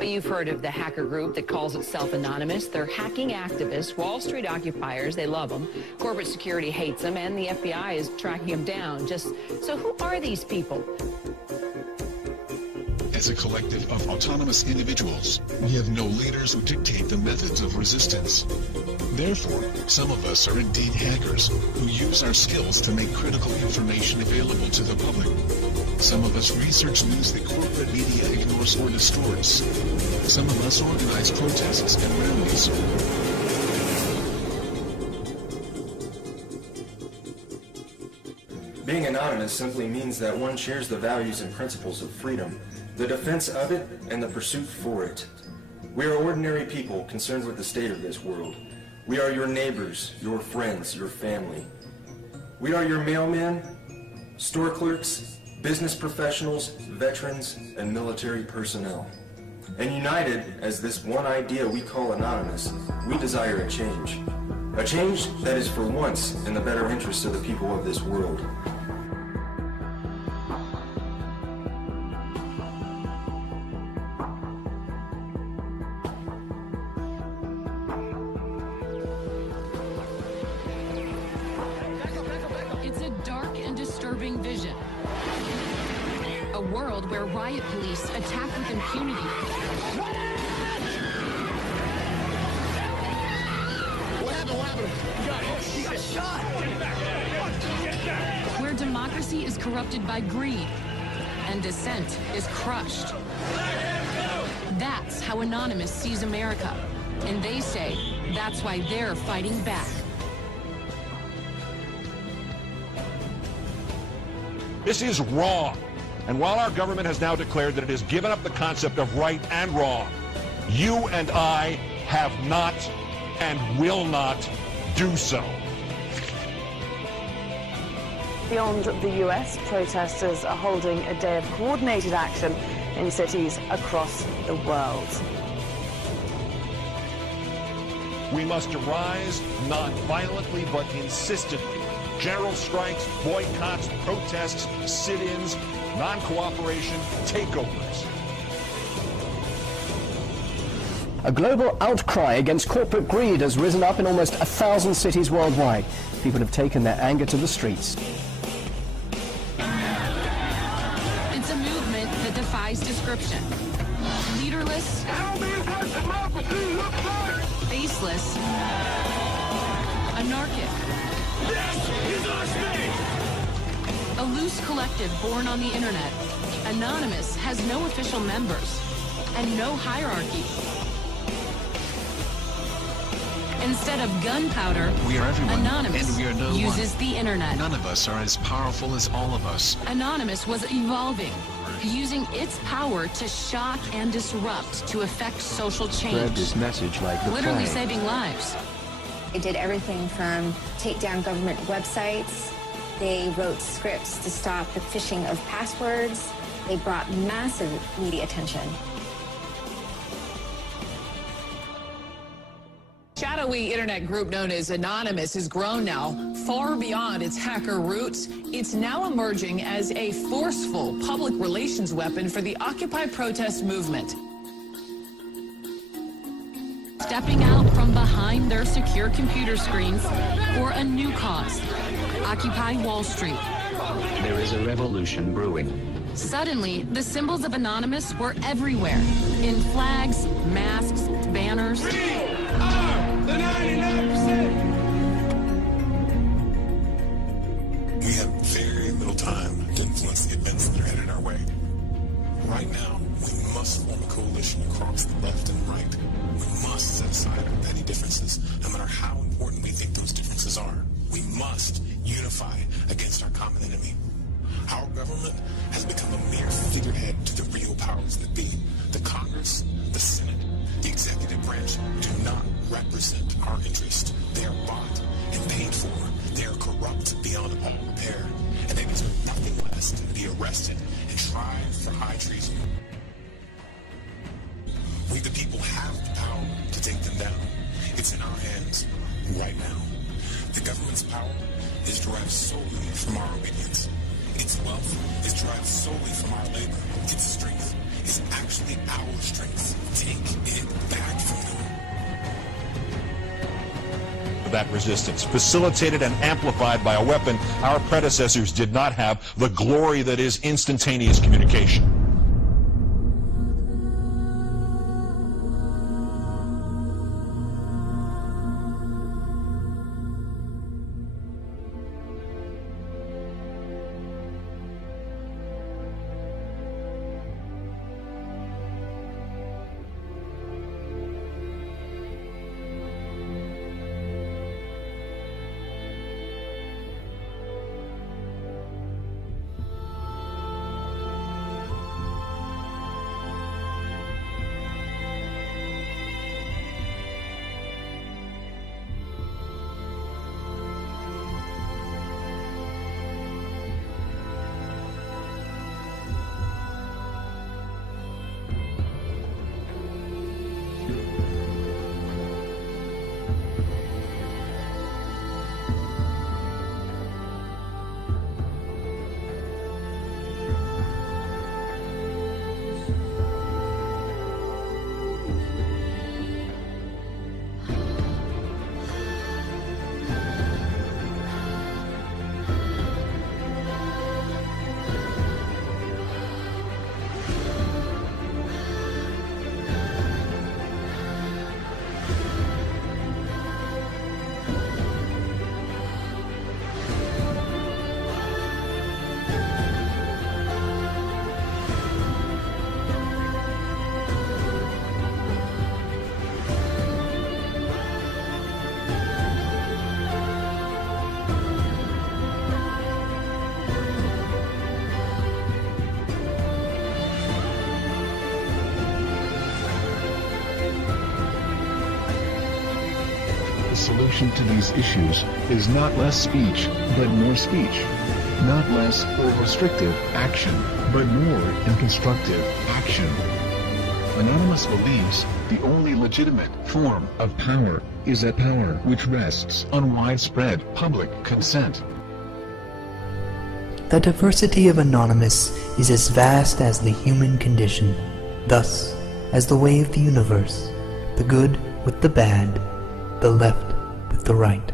Well, you've heard of the hacker group that calls itself Anonymous. They're hacking activists, Wall Street occupiers. They love them. Corporate security hates them, and the FBI is tracking them down. So who are these people? As a collective of autonomous individuals, we have no leaders who dictate the methods of resistance. Therefore, some of us are indeed hackers who use our skills to make critical information available to the public. Some of us research news that corporate media ignores or distorts. Some of us organize protests and rallies. Being anonymous simply means that one shares the values and principles of freedom, the defense of it, and the pursuit for it. We are ordinary people concerned with the state of this world. We are your neighbors, your friends, your family. We are your mailmen, store clerks, business professionals, veterans, and military personnel. And united as this one idea we call anonymous, we desire a change. A change that is for once in the better interests of the people of this world. It's a dark and disturbing vision. A world where riot police attack with impunity. What happened? He got shot! Get back! Where democracy is corrupted by greed and dissent is crushed. That's how Anonymous sees America. And they say that's why they're fighting back. This is wrong. And while our government has now declared that it has given up the concept of right and wrong, you and I have not and will not do so. Beyond the US, protesters are holding a day of coordinated action in cities across the world. We must arise not violently but insistently. General strikes, boycotts, protests, sit-ins, non-cooperation, takeovers. A global outcry against corporate greed has risen up in almost 1,000 cities worldwide. People have taken their anger to the streets. It's a movement that defies description. Leaderless, faceless, anarchic. A loose collective born on the internet. Anonymous has no official members and no hierarchy. Instead of gunpowder, We are everyone, Anonymous and we are no uses one. the internet. None of us are as powerful as all of us. Anonymous was evolving, using its power to shock and disrupt to affect social change. Spread this message like the Literally plague. saving lives. They did everything from take down government websites. They wrote scripts to stop the phishing of passwords. They brought massive media attention. Shadowy internet group known as Anonymous has grown now far beyond its hacker roots. It's now emerging as a forceful public relations weapon for the Occupy protest movement. Stepping out from behind their secure computer screens for a new cause. Occupy Wall Street. There is a revolution brewing. Suddenly, the symbols of Anonymous were everywhere. In flags, masks, banners. We are the 99%! We have very little time to influence the events that are headed our way. Right now, we must form a coalition across the left and right. We must set aside our petty differences, no matter how important we think those differences are. We must unify against our common enemy. Our government has become a mere figurehead to the real powers that be. The Congress, the Senate, the executive branch do not represent our interest. They are bought and paid for. They are corrupt beyond all repair. And they deserve nothing less than to be arrested and tried for high treason. We the people have the power to take them down. It's in our hands right now. The government's power is derived solely from our obedience. Its wealth is derived solely from our labor. Its strength is actually our strength. that resistance, facilitated and amplified by a weapon our predecessors did not have, the glory that is instantaneous communication. The solution to these issues is not less speech, but more speech. Not less or restrictive action, but more and constructive action. Anonymous believes the only legitimate form of power is a power which rests on widespread public consent. The diversity of Anonymous is as vast as the human condition, thus, as the way of the universe, the good with the bad, the left with the right.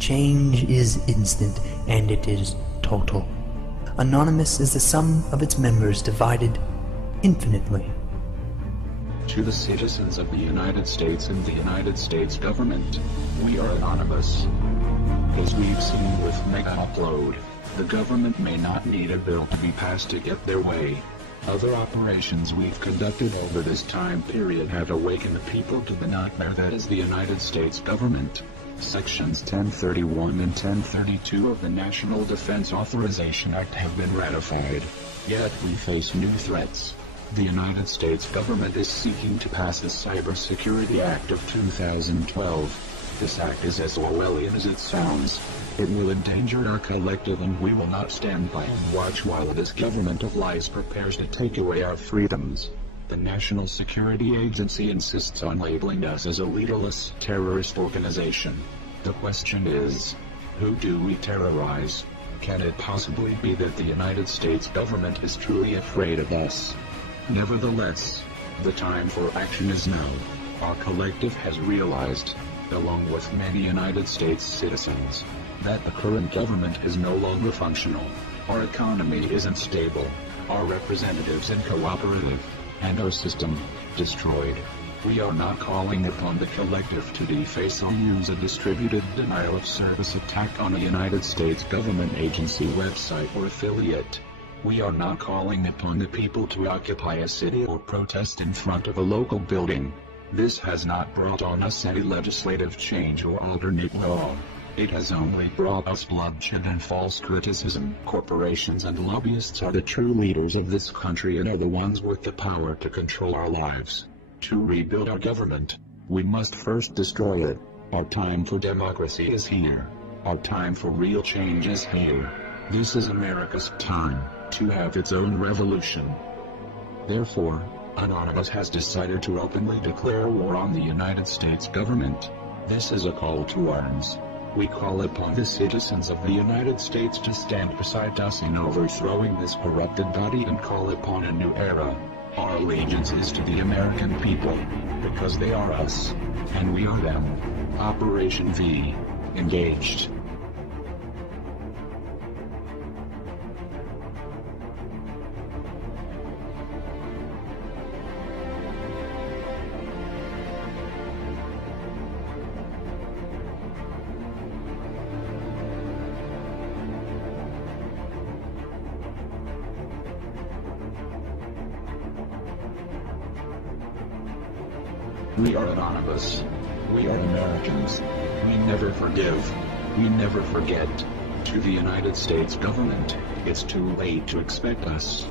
Change is instant, and it is total. Anonymous is the sum of its members divided infinitely. To the citizens of the United States and the United States government, we are anonymous. As we've seen with Mega Upload, the government may not need a bill to be passed to get their way. Other operations we've conducted over this time period have awakened the people to the nightmare that is the United States government. Sections 1031 and 1032 of the National Defense Authorization Act have been ratified. Yet we face new threats. The United States government is seeking to pass the Cybersecurity Act of 2012. This act is as Orwellian as it sounds. It will endanger our collective, and we will not stand by and watch while this government of lies prepares to take away our freedoms. The National Security Agency insists on labeling us as a leaderless terrorist organization. The question is, who do we terrorize? Can it possibly be that the United States government is truly afraid of us? Nevertheless, the time for action is now. Our collective has realized, along with many United States citizens, that the current government is no longer functional. Our economy isn't stable, our representatives uncooperative, and our system destroyed. We are not calling upon the collective to deface or use a distributed denial of service attack on a United States government agency, website, or affiliate. We are not calling upon the people to occupy a city or protest in front of a local building. This has not brought on us any legislative change or alternate law. It has only brought us bloodshed and false criticism. Corporations and lobbyists are the true leaders of this country and are the ones with the power to control our lives. To rebuild our government, we must first destroy it. Our time for democracy is here. Our time for real change is here. This is America's time to have its own revolution. Therefore, Anonymous has decided to openly declare war on the United States government. This is a call to arms. We call upon the citizens of the United States to stand beside us in overthrowing this corrupted body and call upon a new era. Our allegiance is to the American people, because they are us, and we are them. Operation V. Engaged. We are anonymous. We are Americans. We never forgive. We never forget. To the United States government, it's too late to expect us.